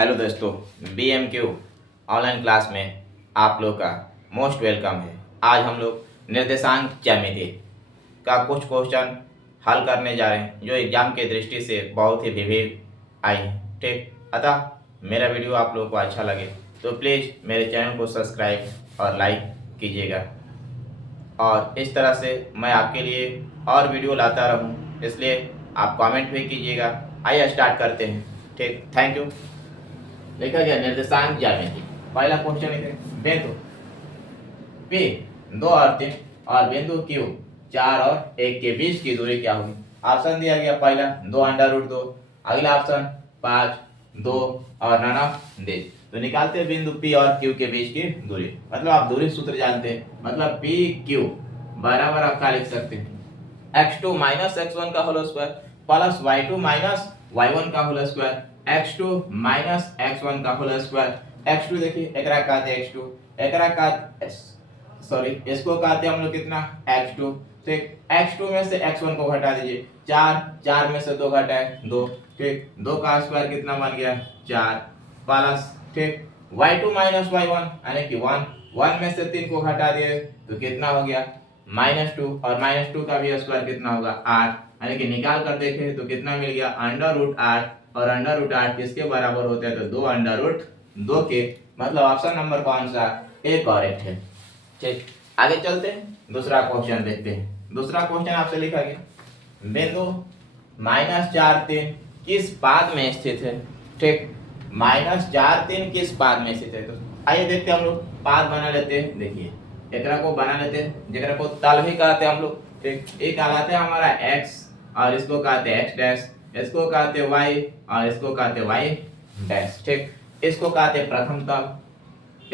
Hello दोस्तों, BMQ online class में आप लोग का मोस्ट वेलकम है। आज हम लोग निर्देशांक ज्यामिति का कुछ क्वेश्चन हल करने जा रहे हैं जो एग्जाम के दृष्टि से बहुत ही विविध आई हैं। ठीक, अतः मेरा वीडियो आप लोगों को अच्छा लगे तो प्लीज़ मेरे चैनल को सब्सक्राइब और लाइक कीजिएगा और इस तरह से मैं आपके लिए और वीडियो लाता रहूं, इसलिए आप कमेंट भी कीजिएगा। आइए स्टार्ट करते हैं। ठीक, थैंक यू। देखा गया निर्देशांक ज्यामिति। पहला क्वेश्चन लिखे, बिंदु P 2 और 3 और बिंदु Q 4 और 1 के बीच की दूरी क्या होगी। ऑप्शन दिया गया, पहला 2√2, अगला ऑप्शन 5, 2 और नॉन तो निकालते हैं बिंदु P और Q के बीच की दूरी। मतलब आप दूरी सूत्र जानते हैं, मतलब PQ बराबर आप क्या लिख सकते हैं, x2 माइनस x1 का whole square plus y2 minus y1 का whole square x2 minus x1 का होल स्क्वायर। x2 देखिए एकरा कहते हैं x2, एकरा का सॉरी इसको कहते हैं हम लोग कितना x2। ठीक, x2 में से x1 को घटा दीजिए, 4 में से 2 घटाए 2। ठीक, 2 का स्क्वायर कितना बन गया 4 प्लस ठीक y2 माइनस y1 यानी कि 1 में से 3 को घटा दिए तो कितना हो गया -2 और -2 का भी स्क्वायर कितना होगा 8, यानी कि निकाल कर देखें तो कितना मिल गया √8 और √8 किसके बराबर होता है तो 2 के, मतलब ऑप्शन नंबर कौन सा ए करेक्ट है। ठीक, आगे चलते हैं, दूसरा क्वेश्चन देखते हैं। दूसरा क्वेश्चन आपसे लिखा गया, बिंदु -4 3 किस पाद में स्थित है। ठीक, -4 3 किस पाद में स्थित है, तो आइए देखते हैं। हम लोग पाद बना लेते हैं। देखिए एकरा को बना लेते हैं, जेकरा को तल भी कहते हैं हम लोग। ठीक, ये कहलाते हैं हमारा x और इसको कहते हैं x डैश, इसको कहते हैं y और इसको कहते हैं y डैश। ठीक, इसको कहते हैं प्रथम तल,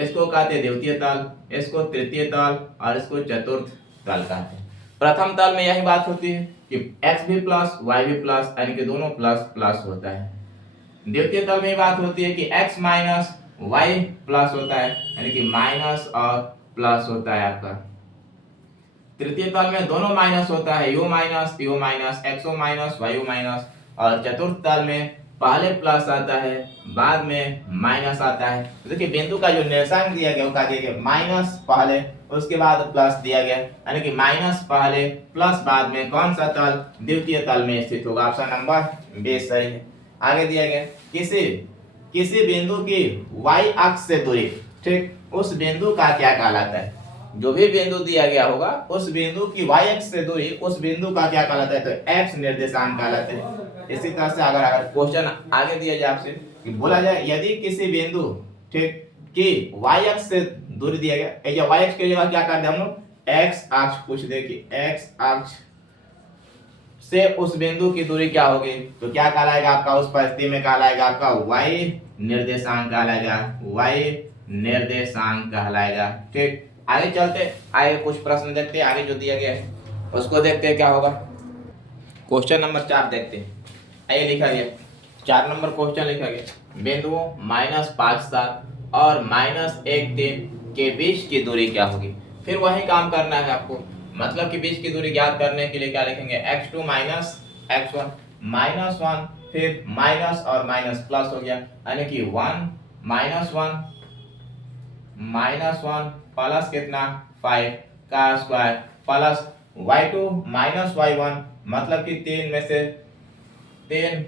इसको कहते हैं द्वितीय तल, इसको तृतीय तल और इसको चतुर्थ तल कहते हैं। प्रथम तल में यही बात होती है कि x भी प्लस y भी प्लस, यानी कि दोनों प्लस प्लस होता है। द्वितीय तल में बात होती है कि x माइनस y प्लस होता है, यानी कि माइनस और प्लस होता है आपका। तृतीय तल में दोनों माइनस होता है, u माइनस xo माइनसyu माइनस, और चतुर्थ तल में पहले प्लस आता है बाद में माइनस आता है। तो देखिए बिंदु का जो निर्देशांक दिया गया वो क्या दिया गया, माइनस पहले उसके बाद प्लस दिया गया, यानी कि माइनस पहले प्लस बाद में कौन सा तल द्वितीय तल में स्थित होगा। ऑप्शन नंबर बी सही है। आगे दिया गया, किसी बिंदु की y अक्ष से दूरी, ठीक, उस बिंदु का क्या कहलाता है। जो भी बिंदु दिया गया होगा उस बिंदु की y अक्ष से दूरी उस बिंदु का क्या कहलाता है, तो x निर्देशांक कहलाता है। इसी तरह से अगर क्वेश्चन आगे दिया जाए आपसे कि बोला जाए यदि किसी बिंदु ठीक की y अक्ष से दूरी दिया गया, या y अक्ष की जगह क्या करते हैं हम लोग x अक्ष पूछ दे कि x अक्ष से उस बिंदु की दूरी क्या होगी, तो क्या कहलाएगा आपका, उस परिस्थिति में कहलाएगा आपका y निर्देशांक कहलाएगा, y निर्देशांक कहलाएगा। ठीक, आगे चलते, आगे कुछ प्रश्न देखते हैं। आगे जो दिया गया है उसको देखते हैं क्या होगा। क्वेश्चन नंबर 4 देखते हैं। आइए लिखा गया 4 नंबर क्वेश्चन लिखा गया, बिंदुओं -5 7 और -1 3 के बीच की दूरी क्या होगी। फिर वही काम करना है आपको, मतलब कि बीच की दूरी ज्ञात करने के लिए क्या लिखेंगे, x2 माइनस x1 -1 फिर माइनस और माइनस प्लस हो गया, यानी कि 1 -1 प्लस कितना 5 का square plus y2 minus y1, मतलब कि 3 में से 3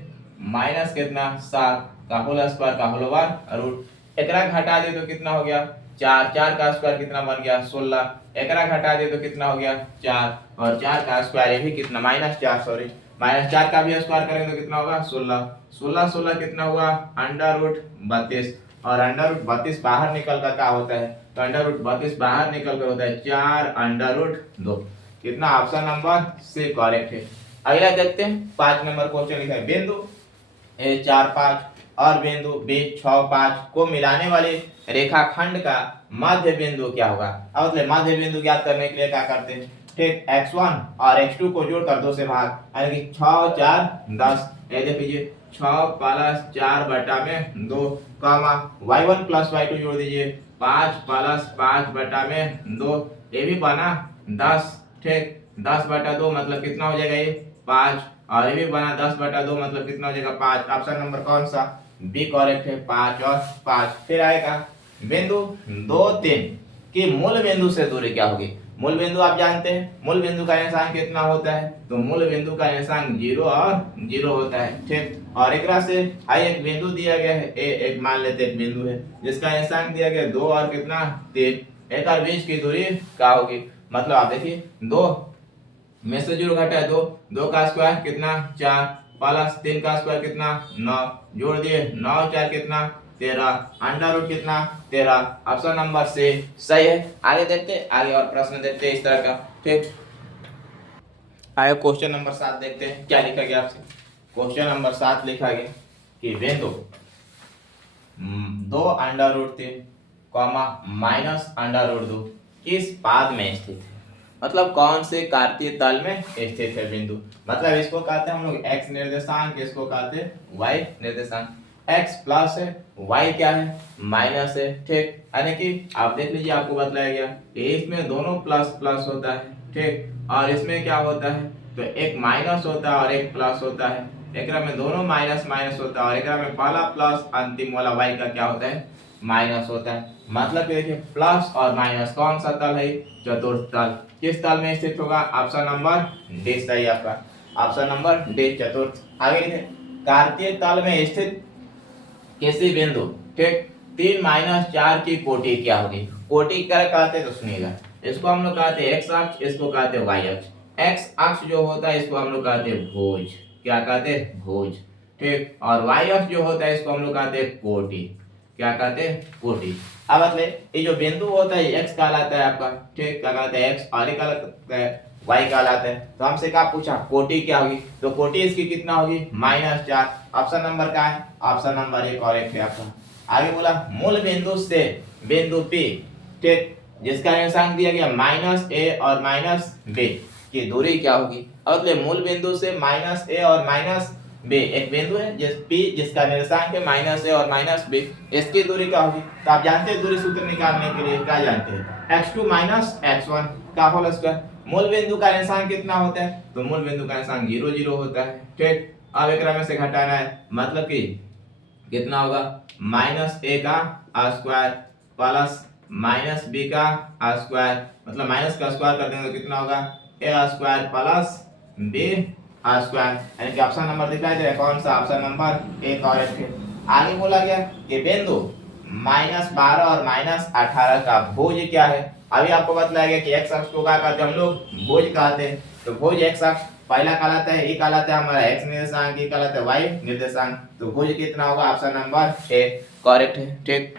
माइनस कितना 7 का होल स्क्वायर का होल ओवर रूट। एकरा घटा दे तो कितना हो गया 4 का स्क्वायर कितना बन गया 16, एकरा घटा दे तो कितना हो गया 4 और 4 का स्क्वायर ये भी कितना -4 का भी स्क्वायर करेंगे तो कितना होगा 16 कितना हुआ √32 और √32 बाहर निकल कर क्या होता है, तो √32 बाहर निकल कर होता है 4 √2। कितना ऑप्शन नंबर सी करेक्ट है। अगला देखते हैं 5 नंबर क्वेश्चन लिखा है, बिंदु ए 4 5 और बिंदु बी 6 5 को मिलाने वाले रेखाखंड का मध्य बिंदु क्या होगा। अब मतलब मध्य बिंदु ज्ञात करने के लिए क्या करते हैं, ठीक, x1 और x2 को जोड़कर 2 से भाग, यानी कि 6 4 10। ये देख लीजिए 6 प्लस 4 बटा में 2 कामा y1 प्लस y2 जोड़ दीजिए 5 प्लस 5 बटा में 2, ये भी बना 10। ठीक, 10 बटा 2 मतलब कितना हो जाएगा ये 5 और ये भी बना 10/2 मतलब कितना हो जाएगा 5। ऑप्शन नंबर कौन सा बी करेक्ट है 5 और 5। फिर आएगा बिंदु 2 3 की मूल बिंदु से दूरी क्या होगी। मूल बिंदु आप जानते हैं मूल बिंदु का निशान कितना होता है, तो मूल बिंदु का निशान 0 और 0 होता है। ठीक, और एक से एक बिंदु दिया गया है ए, एक मान लेते एक बिंदु है जिसका निशान दिया गया 2 और कितना 3, एक और बीच की दूरी क्या होगी। मतलब आप देखिए 2 में से 0 घटा 2, 2 का स्क्वायर कितना 4 प्लस 3 का स्क्वायर कितना 9, जोड़ दिए 9 4 कितना 13, अंडर रूट कितना 13। ऑप्शन नंबर से सही है। आगे देखते आगे और प्रश्न देखते हैं इस तरह का। ठीक, आगे क्वेश्चन नंबर 7 देखते हैं क्या लिखा गया आपसे। क्वेश्चन नंबर 7 लिखा गया कि बिंदु 2 under root 3 comma minus under root 2 किस पाद में स्थित है। मतलब कौन से कार्तीय तल में स्थित है बिंदु। मतलब इसको कहते हैं हम लोग x निर्देशांक, इसको कहते हैं y निर्देशांक। x प्लस है, y क्या है माइनस है। ठीक, यानी कि आप देख लीजिए आपको बताया गया कि इसमें दोनों प्लस प्लस होता है। ठीक, और इसमें क्या होता है तो एक माइनस होता है और एक प्लस होता है। एक में दोनों माइनस माइनस होता है और एक में पहला प्लस अंतिम वाला y का क्या होता है माइनस होता है। मतलब देखिए प्लस और माइनस कौन सा तल है चतुर्थ तल। किस तल में स्थित होगा ऑप्शन नंबर डी सही आपका। ऑप्शन नंबर डी चतुर्थ। आगे है कार्तीय तल में स्थित किसी बिंदु ठीक 3-4 की कोटि क्या होगी। कोटि क्या कहते हैं तो सुनिएगा, इसको हम लोग कहते हैं x अक्ष, इसको कहते हैं y अक्ष। x अक्ष जो होता है इसको हम लोग कहते हैं भुज, क्या कहते हैं भुज। ठीक, और y अक्ष जो होता है इसको हम लोग कहते हैं कोटि, क्या कहते हैं कोटि। अब मतलब ये जो बिंदु होता है x कहलाता है आपका। ठीक, क्या कहलाता है x और ये कहलाता है y कहलाता है। तो हमसे क्या पूछा कोटि क्या होगी, तो कोटि इसकी कितना होगी -4। ऑप्शन नंबर क्या है ऑप्शन नंबर ए करेक्ट है आपका। आगे बोला मूल बिंदु से बिंदु P ठीक जिसका निशान दिया गया -a और -b की दूरी क्या होगी। मतलब मूल बिंदु से -a और -b एक बिंदु है जिस P जिसका निर्देशांक है -a और -b, इसकी दूरी क्या होगी। तो आप जानते हैं दूरी सूत्र निकालने के लिए क्या जानते हैं x2 x1 का होल स्क्वायर। मूल बिंदु का निशान कितना होता है, तो मूल बिंदु का निशान 0 0 होता है। ठीक, अब एक में से घटाना है मतलब कि कितना होगा -a का स्क्वायर प्लस -b का स्क्वायर, मतलब माइनस का स्क्वायर कर देंगे तो कितना होगा a square plus b square. यानी कि ऑप्शन नंबर दिखाई दे रहा है कौन सा ऑप्शन नंबर ए करेक्ट है। आगे बोला गया कि बिंदु -12 और -18 का भुज क्या है। अभी आपको बताया गया कि x अक्ष को क्या कहते हैं हम लोग भुज कहते हैं। तो भुज x अक्ष पहला कहलाता है, ये कहलाता है हमारा x निर्देशांक, ये कहलाता है y निर्देशांक। तो भुज कितना होगा ऑप्शन नंबर ए करेक्ट है। ठीक,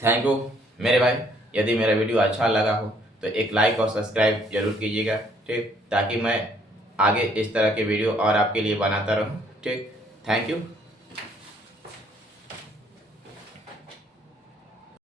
थैंक यू मेरे भाई। यदि मेरा वीडियो अच्छा लगा हो तो एक लाइक और सब्सक्राइब जरूर कीजिएगा। ठीक, ताकि मैं आगे इस तरह के वीडियो और आपके लिए बनाता रहूं। ठीक, थैंक यू।